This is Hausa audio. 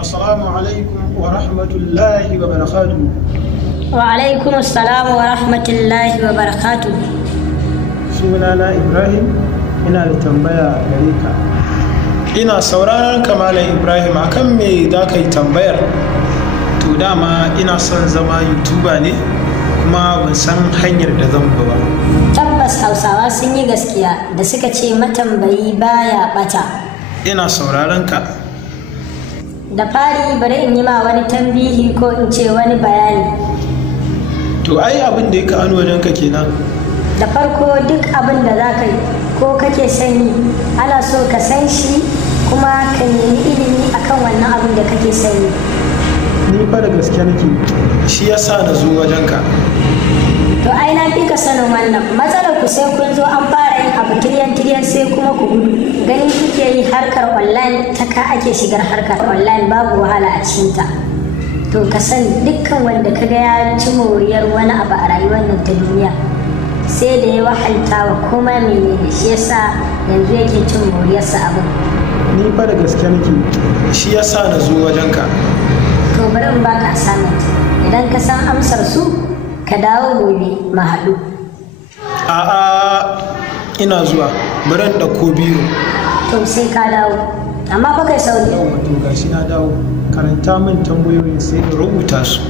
Assalamu alaikum wa rahmatullahi wa barakatuh. Wa alaikum assalam wa rahmatullahi wa barakatuh. Sunana Ibrahim, ina da tambaya gare ka. Ina sauraron ka Malam Ibrahim, akan me za ka yi tambayar? To dama ina son zama YouTuber ne, kuma ban san hanyar da zan bi ba. Tabbas Hausawa sun yi gaskiya da suka ce matambayi baya bata. Ina sauraron ka. Da fari bari in yi ma wani tambihi ko in ce wani bayani. To ai abin da ya ka wajen ka kenan. Da farko duk abin da za ka yi ko kake sani ana so ka san shi kuma ka nemi ilimi akan wannan abin da kake sani. Ni fa da gaske nake, shi yasa na zo wajen ka. To ai na fi ka sanin wannan matsalar ku sai kun zo an fara yin abu tiryan sai kuma ku gudu. Ganin kuke yi harkar online ta ka ake shigar harkar online babu wahala a cikinta. To ka sani dukkan wanda ka ga ya ci moriyar wani abu a rayuwar nan ta duniya sai da ya wahalta wa koma menene shi yasa yanzu yake cin moriyarsa abin. Ni fa da gaske nake, shi yasa na zo wajen ka. To bari in baka assignment, idan ka san amsar su ka dawo gobe mu haɗu. A'a, ina zuwa, bari in ɗauko biro. To sai ka dawo, amma fa kai sauri. Yawwa to gashi na dawo, karanta min tambayoyin sai in rubuta su.